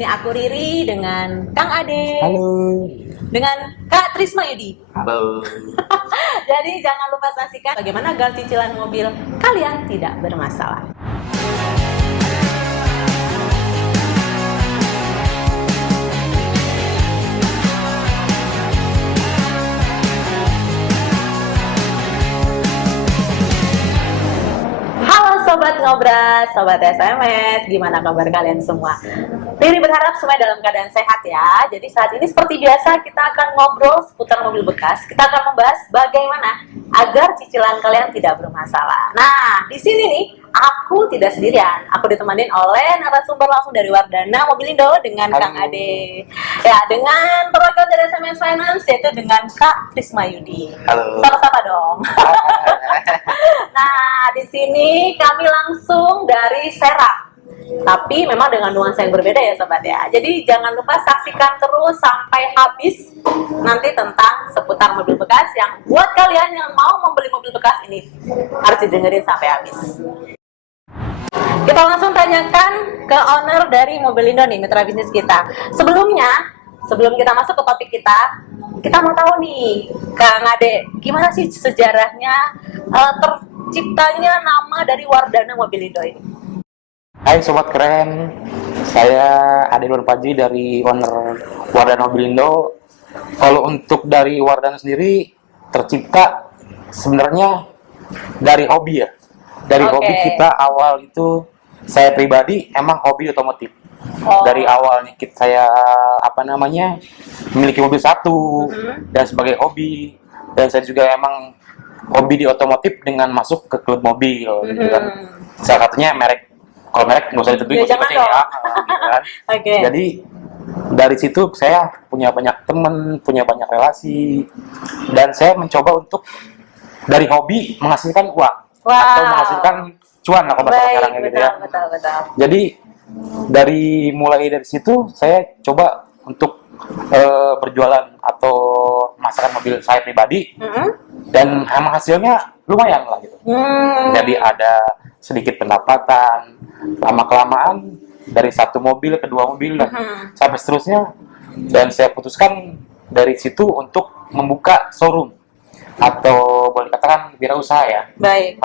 sini aku Riri dengan Kang Ade. Halo. Dengan Kak Trisma Yudi. Halo. Jadi jangan lupa saksikan bagaimana gal cicilan mobil kalian tidak bermasalah. Sobat Ngobras, Sobat SMS, gimana kabar kalian semua? Riri berharap semua dalam keadaan sehat ya. Jadi saat ini seperti biasa kita akan ngobrol seputar mobil bekas. Kita akan membahas bagaimana agar cicilan kalian tidak bermasalah. Nah, di sini nih aku tidak sendirian. Aku ditemani oleh narasumber langsung dari Wardana Mobilindo dengan Kang Ade. Ya, dengan perwakilan dari SMS Finance yaitu dengan Kak Trisma Yudi. Halo. Sama-sama dong. Nah, di sini kami langsung dari Serang. Tapi memang dengan nuansa yang berbeda ya sobat ya. Jadi jangan lupa saksikan terus sampai habis nanti tentang seputar mobil bekas yang buat kalian yang mau membeli mobil bekas ini harus didengerin sampai habis. Kita langsung tanyakan ke owner dari Mobilindo nih, mitra bisnis kita. Sebelum kita masuk ke topik kita mau tahu nih, Kang Ade, gimana sih sejarahnya terciptanya nama dari Wardana Mobilindo ini? Hai Sobat Keren, saya Ade Nur Paji dari owner Wardana Mobilindo. Kalau untuk dari Wardana sendiri tercipta sebenarnya dari hobi ya. Dari hobi kita awal itu saya pribadi emang hobi otomotif. Dari awalnya saya memiliki mobil satu dan sebagai hobi, dan saya juga emang hobi di otomotif dengan masuk ke klub mobil gitu kan. Salah satunya merek, kalau merek nggak usah ditentuin ya, gitu kan. Jadi dari situ saya punya banyak teman, punya banyak relasi, dan saya mencoba untuk dari hobi menghasilkan uang atau menghasilkan cuan lah kalau bahasa sekarang gitu ya. Betul. Jadi mulai dari situ saya coba untuk berjualan atau masakan mobil saya pribadi, dan emang hasilnya lumayan lah gitu. Jadi ada sedikit pendapatan, lama-kelamaan dari satu mobil ke dua mobil dan sampai seterusnya, dan saya putuskan dari situ untuk membuka showroom atau boleh katakan wirausaha ya. Baik.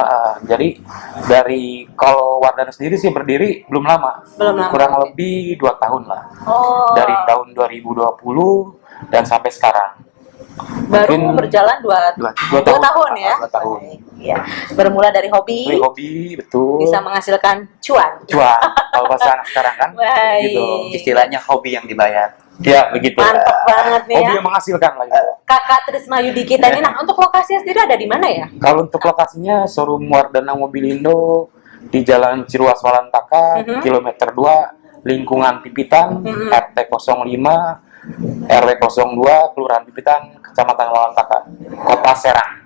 Jadi dari kalau Wardana sendiri sih berdiri belum lama. Kurang lebih 2 tahun lah. Dari tahun 2020 dan sampai sekarang. Baru mungkin berjalan 2 tahun ya. 2 tahun. Iya. Bermula dari hobi. Betul. Bisa menghasilkan cuan. Kalau bahasa anak sekarang kan. Baik. Gitu. Istilahnya hobi yang dibayar. Ya, begitu. Mantap banget nih hobi ya. yang menghasilkan lah gitu. Kakak Trisma Yudi kita ini. Nah, untuk lokasinya sendiri ada di mana ya? Kalau untuk lokasinya showroom Wardana Mobilindo di Jalan Ciruas Walantaka, kilometer 2, lingkungan Pipitan, RT 05, RW 02, Kelurahan Pipitan, Kecamatan Walantaka, Kota Serang.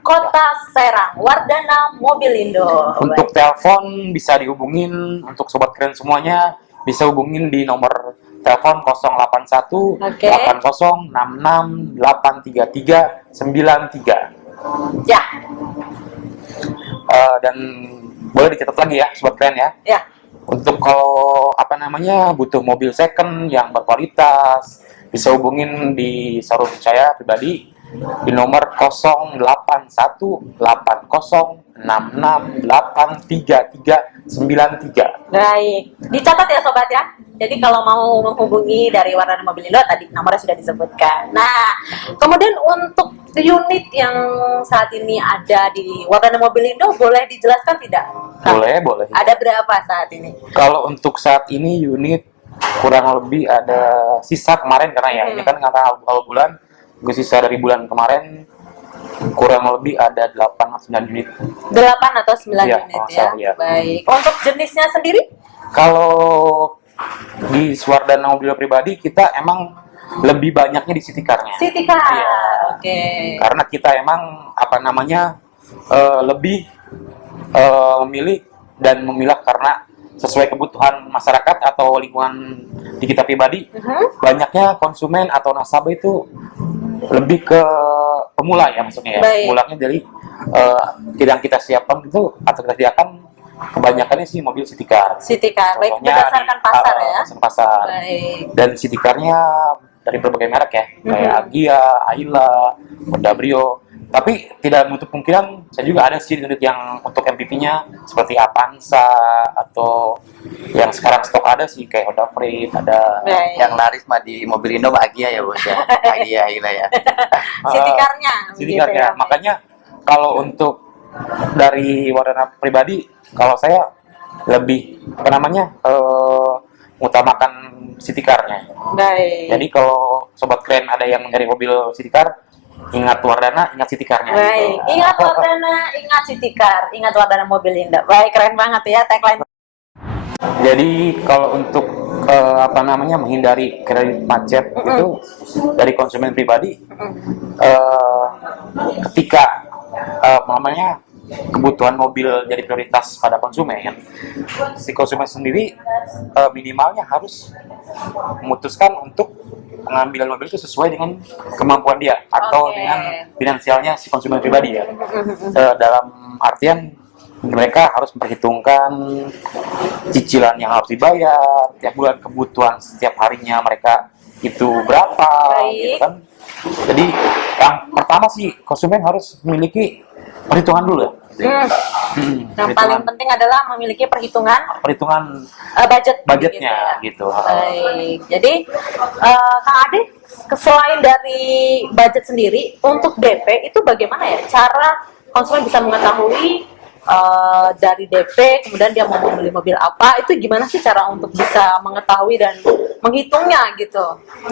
Wardana Mobilindo. Untuk telepon bisa dihubungin, untuk sobat keren semuanya bisa hubungin di nomor telepon 081 80 66 833 93. Ya. Dan boleh dicatat lagi ya sobat keren ya. Ya. Untuk kalau butuh mobil second yang berkualitas, bisa hubungin di showroom saya pribadi di nomor 0808166833393. Baik, dicatat ya sobat ya. Jadi kalau mau menghubungi dari Wardana Mobilindo tadi nomornya sudah disebutkan. Nah, kemudian untuk unit yang saat ini ada di Wardana Mobilindo boleh dijelaskan tidak? Boleh. Ada berapa saat ini? Kalau untuk saat ini unit kurang lebih ada sisa kemarin karena ya ini kan karena awal bulan, sisa dari bulan kemarin kurang lebih ada 8 atau 9 unit. 8 atau 9 ya, unit ya. Baik. Untuk jenisnya sendiri? Kalau di Wardana Mobil pribadi kita emang lebih banyaknya di city car-nya. City car. Iya. Oke. Karena kita emang lebih memilih dan memilah karena sesuai kebutuhan masyarakat atau lingkungan di kita pribadi. Banyaknya konsumen atau nasabah itu lebih ke pemula ya maksudnya ya. Pemulanya dari yang kita siapkan itu atau kita sediakan kebanyakannya sih mobil city car. City car, baik Contohnya berdasarkan pasar ya. berdasarkan pasar. Baik. Dan city car-nya dari berbagai merek ya, kayak Agia, Ayla, Honda Brio. Tapi tidak menutup kemungkinan saya juga ada sih unit yang untuk MPV-nya seperti Avanza atau yang sekarang stok ada sih kayak Honda Freed, ada Baik. Yang laris mah di mobil Indo mah Agia ya bos ya. Agia gila ya. City car-nya. City begitu car-nya. ya. Makanya kalau untuk dari warna pribadi, kalau saya lebih apa namanya mengutamakan city car-nya. Baik. Jadi kalau sobat keren ada yang nyari mobil city car, ingat Wardana, ingat city car-nya. Baik, Gitu. ingat Wardana, ingat City Car, ingat Wardana mobil indah. Baik, keren banget ya tagline. Jadi kalau untuk apa namanya menghindari kredit macet itu dari konsumen pribadi, ketika apa namanya kebutuhan mobil jadi prioritas pada konsumen, si konsumen sendiri minimalnya harus memutuskan untuk pengambilan mobil itu sesuai dengan kemampuan dia atau Oke. dengan finansialnya si konsumen pribadi ya. Dalam artian mereka harus memperhitungkan cicilan yang harus dibayar tiap bulan, kebutuhan setiap harinya mereka itu berapa, Baik. gitu kan. Jadi yang pertama sih konsumen harus memiliki perhitungan dulu ya. Yang paling penting adalah memiliki perhitungan perhitungan begitu budgetnya ya. gitu. Baik, jadi Kang Ade, selain dari budget sendiri, untuk DP itu bagaimana ya cara konsumen bisa mengetahui dari DP, kemudian dia mau membeli mobil apa, itu gimana sih cara untuk bisa mengetahui dan menghitungnya gitu,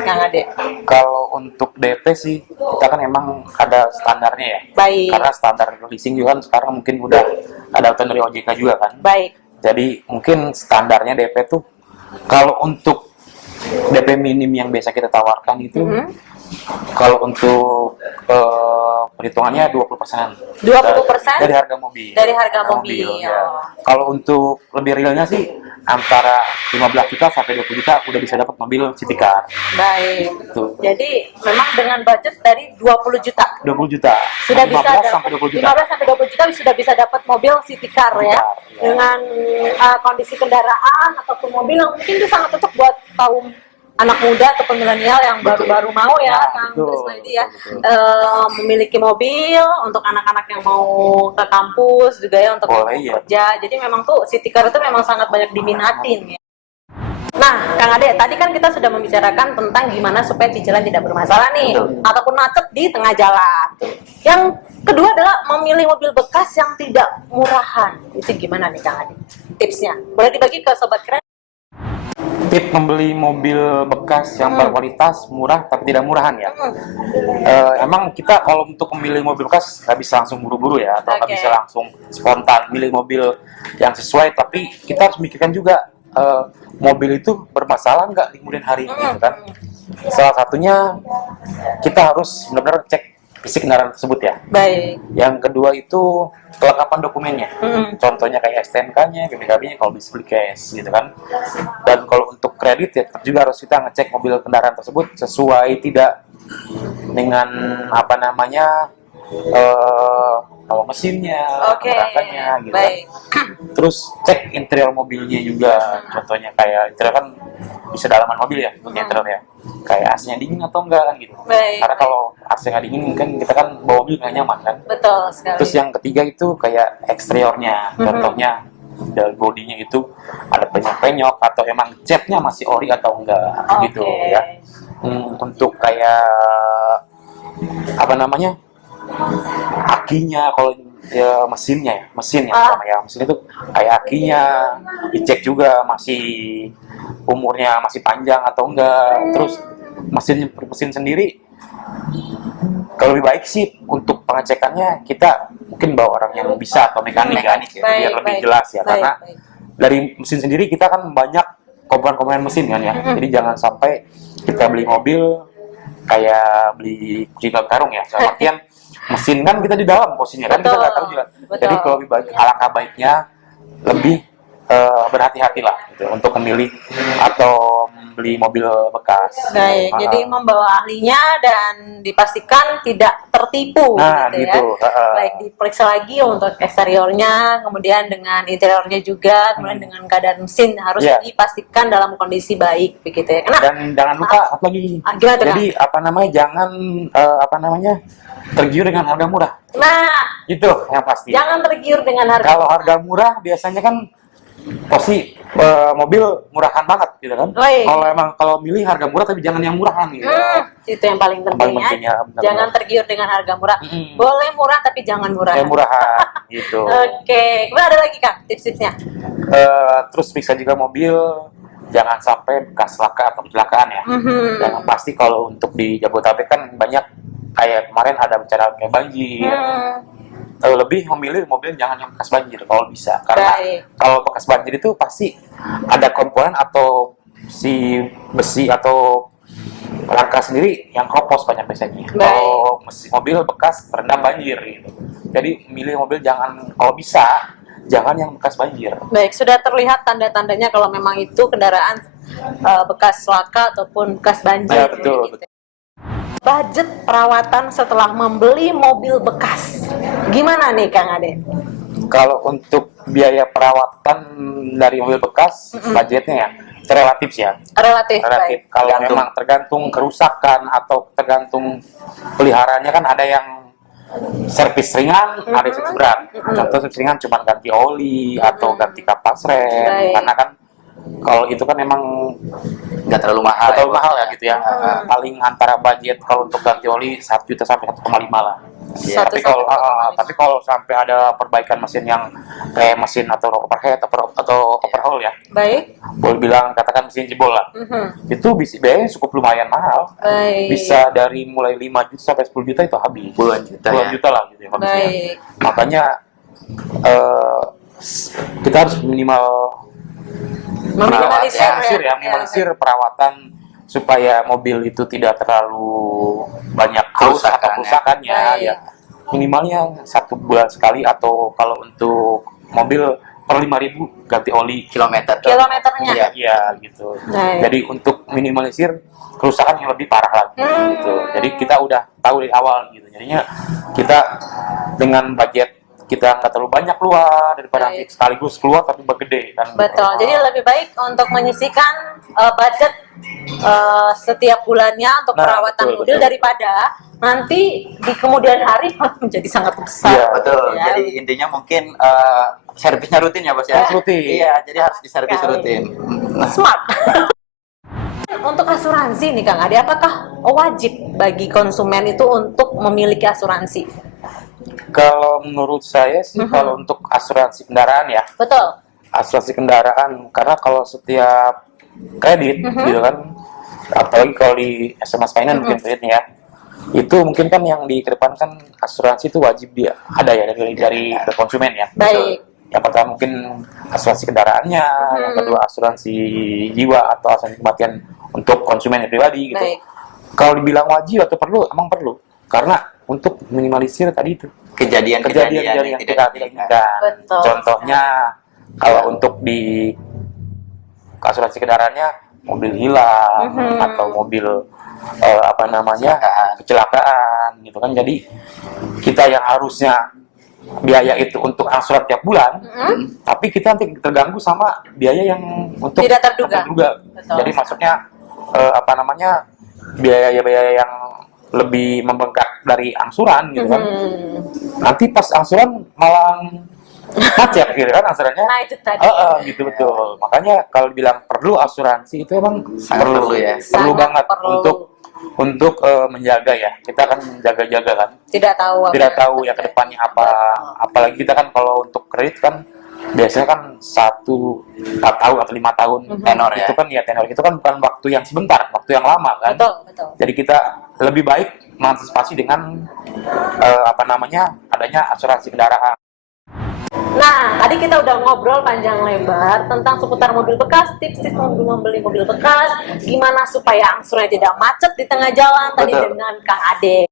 Kang Ade? Kalau untuk DP sih kita kan emang ada standarnya ya. Baik. Karena standar leasing juga kan sekarang mungkin udah ada aturan dari OJK juga kan. Baik. Jadi mungkin standarnya DP tuh kalau untuk DP minim yang biasa kita tawarkan itu kalau untuk perhitungannya 20%. 20%? Dari harga mobil. Dari harga mobil. ya. Oh. Kalau untuk lebih realnya sih antara 15 juta sampai 20 juta udah bisa dapat mobil city car. Baik. Tuh. Jadi memang dengan budget dari 20 juta 20 juta. sudah 15 bisa sampai 20 juta. 15 sampai 20 juta sudah bisa dapat mobil city car ya. Ya. Dengan kondisi kendaraan ataupun mobil yang mungkin itu sangat cocok buat kaum anak muda ataupun milenial yang baru-baru mau ya, Nah, Kang betul, Trismedi ya, betul. memiliki mobil untuk anak-anak yang mau ke kampus juga ya untuk Boleh, yang ya. kerja. Jadi memang tuh city car itu memang sangat banyak diminatin ya. Nah, Kang Ade, tadi kan kita sudah membicarakan tentang gimana supaya cicilan tidak bermasalah nih, Betul. ataupun macet di tengah jalan. Yang kedua adalah memilih mobil bekas yang tidak murahan. Itu gimana nih, Kang Ade? Tipsnya, boleh dibagi ke sobat keren? Tip membeli mobil bekas yang berkualitas, murah tapi tidak murahan ya. Emang kita kalau untuk memilih mobil bekas nggak bisa langsung buru-buru ya, atau nggak Oke. bisa langsung spontan milih mobil yang sesuai. Tapi kita harus memikirkan juga mobil itu bermasalah nggak di kemudian hari gitu kan. Salah satunya kita harus benar-benar cek fisik kendaraan tersebut ya. Baik. Yang kedua itu kelengkapan dokumennya. Contohnya kayak STNK-nya, BPKB-nya kalau bisa beli cash gitu kan. Dan kalau untuk kredit ya tetap juga harus kita ngecek mobil kendaraan tersebut sesuai tidak dengan apa namanya nomor mesinnya, Oke. gerakannya gitu kan. Baik. Terus cek interior mobilnya juga. Contohnya kayak interior kan bisa dalaman mobil ya, untuk interior ya. Kayak AC-nya dingin atau enggak kan gitu. Baik. Karena kalau AC nggak dingin kan kita kan bawa mobil nggak nyaman kan. Betul sekali. Terus yang ketiga itu kayak eksteriornya. Contohnya dari bodinya itu ada penyok-penyok atau emang catnya masih ori atau enggak gitu Oke. ya. Untuk kayak apa namanya? Akinya kalau ya mesin ya sama ya mesin itu kayak akinya dicek juga masih umurnya masih panjang atau enggak. Terus mesin sendiri kalau lebih baik sih untuk pengecekannya kita mungkin bawa orang yang bisa atau mekanik ya, biar lebih jelas ya. Karena dari mesin sendiri kita kan banyak komponen-komponen mesin kan ya. Jadi jangan sampai kita beli mobil kayak beli kucing dalam karung ya. Dalam artian mesin kan kita di dalam posisinya kan, kita nggak tahu juga. Betul. Jadi kalau lebih baik, alangkah baiknya lebih berhati-hati lah gitu, untuk memilih atau membeli mobil bekas. Baik, jadi membawa ahlinya dan dipastikan tidak tertipu Nah, gitu gitu. ya. Baik, diperiksa lagi untuk eksteriornya, kemudian dengan interiornya juga, kemudian dengan keadaan mesin harus Iya. dipastikan dalam kondisi baik begitu ya. Karena Dan jangan lupa apa lagi? gimana tuh, Jadi apa namanya? Jangan tergiur dengan harga murah. nah, Itu yang pasti. jangan tergiur dengan harga. Kalau harga murah biasanya kan pasti mobil murahan banget gitu kan. Baik. Kalau milih harga murah tapi jangan yang murahan gitu. Itu yang paling penting, Paling penting ya. ya, benar-benar. Jangan tergiur dengan harga murah. Boleh murah tapi jangan murah. Yang murahan gitu. Oke, kemudian ada lagi Kang tips-tipsnya? Terus bisa juga mobil jangan sampai bekas laka atau kecelakaan ya. Dan yang pasti kalau untuk di Jabodetabek kan banyak kayak kemarin ada bencana kayak banjir. Lebih memilih mobil jangan yang bekas banjir kalau bisa, karena Baik. kalau bekas banjir itu pasti ada komponen atau si besi atau rangka sendiri yang keropos banyak biasanya. Baik. Kalau mobil bekas terendam banjir gitu. Jadi milih mobil jangan, kalau bisa jangan yang bekas banjir. Baik, sudah terlihat tanda-tandanya kalau memang itu kendaraan bekas laka ataupun bekas banjir. Ya, betul, gitu. Budget perawatan setelah membeli mobil bekas, gimana nih Kang Ade? Kalau untuk biaya perawatan dari mobil bekas, budgetnya ya relatif ya. Relatif. Relatif. Baik. Kalau memang tergantung kerusakan atau tergantung peliharaannya kan ada yang servis ringan, ada yang servis berat. Contoh servis ringan cuma ganti oli atau ganti kapas rem, Baik. karena kan kalau itu kan emang Nggak terlalu mahal. atau mahal ya gitu ya. Paling antara budget kalau untuk ganti oli 1 juta sampai 1,5 lah. Iya. Tapi kalau tapi kalau sampai ada perbaikan mesin yang kayak mesin atau overhead atau overhaul ya, Baik. boleh bilang katakan mesin jebol lah. Itu biayanya cukup lumayan mahal. Baik. Bisa dari mulai 5 juta sampai 10 juta itu habis. Puluhan juta, Puluhan ya. juta lah gitu ya kondisinya. Baik. Makanya kita harus minimalisir perawatan supaya mobil itu tidak terlalu banyak haus atau Kerusakan, kerusakannya Baik. ya. Minimalnya 1 bulan sekali, atau kalau untuk mobil per 5.000 ganti oli Kilometer. Kilometernya. Iya. ya gitu. Baik. Jadi untuk minimalisir kerusakan yang lebih parah lagi gitu. Jadi kita udah tahu dari awal gitu. Jadinya kita dengan budget kita nggak terlalu banyak keluar daripada Baik. nanti sekaligus keluar tapi bergede kan. Betul. Jadi lebih baik untuk menyisihkan budget setiap bulannya untuk Nah, perawatan betul, mobil betul. daripada nanti di kemudian hari menjadi sangat besar. Iya, Betul. Ya. Jadi intinya mungkin servisnya rutin ya, Bos ya. Harus rutin. Iya, jadi harus diservis Sekali. rutin. Smart. Untuk asuransi nih Kang Ade, apakah wajib bagi konsumen itu untuk memiliki asuransi? Kalau menurut saya sih kalau untuk asuransi kendaraan ya, Betul. asuransi kendaraan, karena kalau setiap kredit gitu kan, apalagi kalau di SMS Finance mungkin kreditnya ya, itu mungkin kan yang dikedepankan asuransi itu wajib dia ada ya dari konsumen ya. Baik. Yang pertama mungkin asuransi kendaraannya, yang kedua asuransi jiwa atau asuransi kematian untuk konsumen pribadi gitu. Baik. Kalau dibilang wajib atau perlu, emang perlu, karena untuk minimalisir tadi itu Kejadian-kejadian yang tidak diinginkan. Betul. Contohnya kalau untuk di asuransi kendaraannya mobil hilang atau mobil kecelakaan gitu kan. Jadi kita yang harusnya biaya itu untuk angsuran tiap bulan, tapi kita nanti terganggu sama biaya yang untuk Tidak terduga. Betul. Jadi maksudnya biaya-biaya yang lebih membengkak dari angsuran gitu kan. Nanti pas angsuran malah macet gitu kan angsurannya. Nah itu tadi. Gitu betul. Makanya kalau bilang perlu asuransi itu emang Sangat perlu ya. Perlu Sangat banget perlu. untuk menjaga ya. Kita kan menjaga-jaga kan. Tidak tahu. Tidak tahu ya ke depannya apa. Apalagi kita kan kalau untuk kredit kan biasanya kan 4 tahun atau 5 tahun Tenor ya. Itu kan ya tenor itu kan bukan waktu yang sebentar, waktu yang lama kan. Betul. Jadi kita lebih baik mengantisipasi dengan adanya asuransi kendaraan. Nah, tadi kita udah ngobrol panjang lebar tentang seputar mobil bekas, tips-tips membeli mobil bekas, gimana supaya angsurannya tidak macet di tengah jalan tadi Betul. dengan Kang Ade.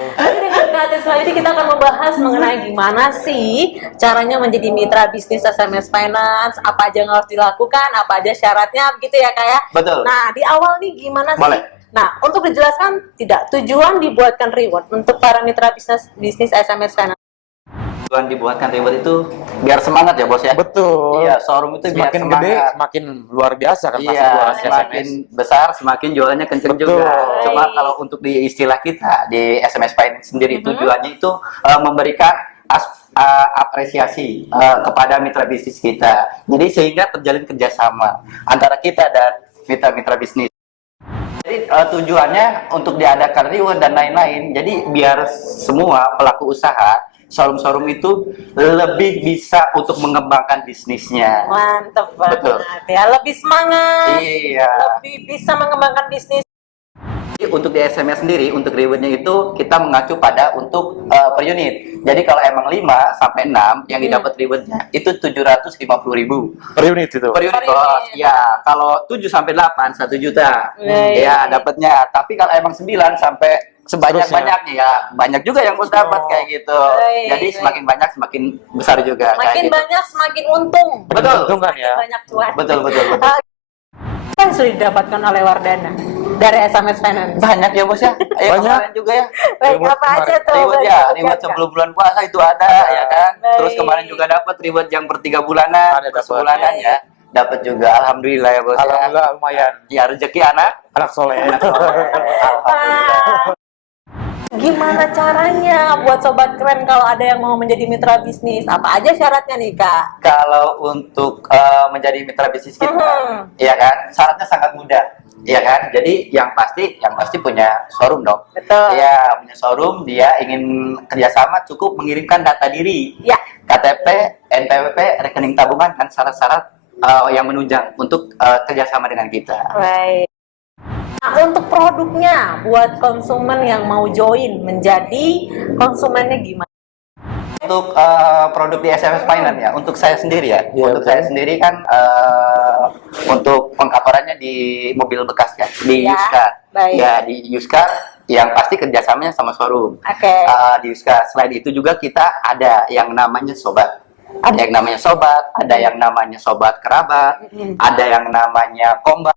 Jadi dengan Kak Tisma ini kita akan membahas mengenai gimana sih caranya menjadi mitra bisnis SMS Finance, apa aja yang harus dilakukan, apa aja syaratnya, begitu ya Kak ya? Betul. Nah, di awal nih gimana sih? Boleh. Nah, untuk dijelaskan tidak, tujuan dibuatkan reward untuk para mitra bisnis SMS Finance. Tujuan dibuatkan reward itu biar semangat ya bos ya. Betul. Iya, showroom itu biar Semakin semangat. gede, semakin luar biasa kan pasti Iya, jualan semakin SMS. besar semakin jualannya kenceng Betul. juga. Cuma kalau untuk di istilah kita di SMS Finance sendiri tujuannya itu memberikan apresiasi kepada mitra bisnis kita. Jadi sehingga terjalin kerjasama antara kita dan mitra-mitra bisnis. Jadi tujuannya untuk diadakan reward dan lain-lain. Jadi biar semua pelaku usaha showroom-showroom itu lebih bisa untuk mengembangkan bisnisnya. Mantap banget. Betul. Ya, lebih semangat. Iya. Lebih bisa mengembangkan bisnis. Jadi untuk di SMS sendiri, untuk rewardnya itu kita mengacu pada untuk per unit. Jadi kalau emang 5 sampai 6 yang didapat rewardnya itu 750.000 Per unit itu. per unit. Per unit. Ya, kalau 7 sampai 8 1 juta. Baik. Ya, dapatnya. Tapi kalau emang 9 sampai sebanyak-banyaknya ya banyak juga yang bos dapat kayak gitu. Baik, Jadi baik. semakin banyak semakin besar juga kayak Makin gitu. banyak semakin untung. Betul. Untung kan ya. Banyak cuan. Betul. Apa yang sudah didapatkan oleh Wardana dari SMS Finance? Banyak ya bos ya. Banyak. Kemarin juga ya. Baik, Reward apa aja tuh? Reward Boleh ya, sebutkan, reward Kak? sebelum bulan puasa itu ada ya kan. Baik. Terus kemarin juga dapat reward yang per 3 bulanan, Ada per dapat. sebulanan ya. Dapat juga, alhamdulillah ya bos. ya. Alhamdulillah lumayan. Ya rezeki anak. Anak soleh. Alhamdulillah. Gimana caranya buat sobat keren kalau ada yang mau menjadi mitra bisnis? Apa aja syaratnya nih Kak? Kalau untuk menjadi mitra bisnis kita, Mhm. ya kan, syaratnya sangat mudah, ya kan. Jadi yang pasti punya showroom dong. Betul. Ya, punya showroom, dia ingin kerjasama cukup mengirimkan data diri, Ya. KTP, NPWP, rekening tabungan, kan syarat-syarat yang menunjang untuk kerjasama dengan kita. Baik. Nah, untuk produknya buat konsumen yang mau join menjadi konsumennya gimana? Untuk produk di SMS Finance ya, untuk saya sendiri ya, Ya, untuk betul. saya sendiri kan untuk pengkaparannya di mobil bekas ya, di Ya, Yuskar. baik. Ya, di Yuskar yang pasti kerjasamanya sama showroom. Oke. Di Yuskar. Selain itu juga kita ada yang namanya sobat. Ada yang namanya sobat, ada yang namanya sobat kerabat, ada yang namanya kombat.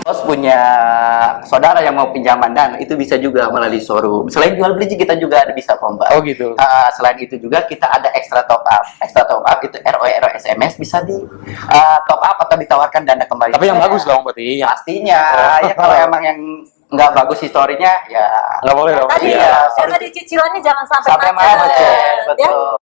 Terus punya saudara yang mau pinjaman dan itu bisa juga melalui showroom. Selain jual beli kita juga ada bisa kombat. Oh gitu. Selain itu juga kita ada extra top up. Extra top up itu ROE SMS bisa di top up atau ditawarkan dana kembali. Tapi yang bagus dong berarti. Ya. Pastinya. Ya kalau emang yang nggak bagus historinya ya Nggak boleh dong. Tadi Iya. ya tadi cicilannya jangan sampai sampai macet. Ya. Betul.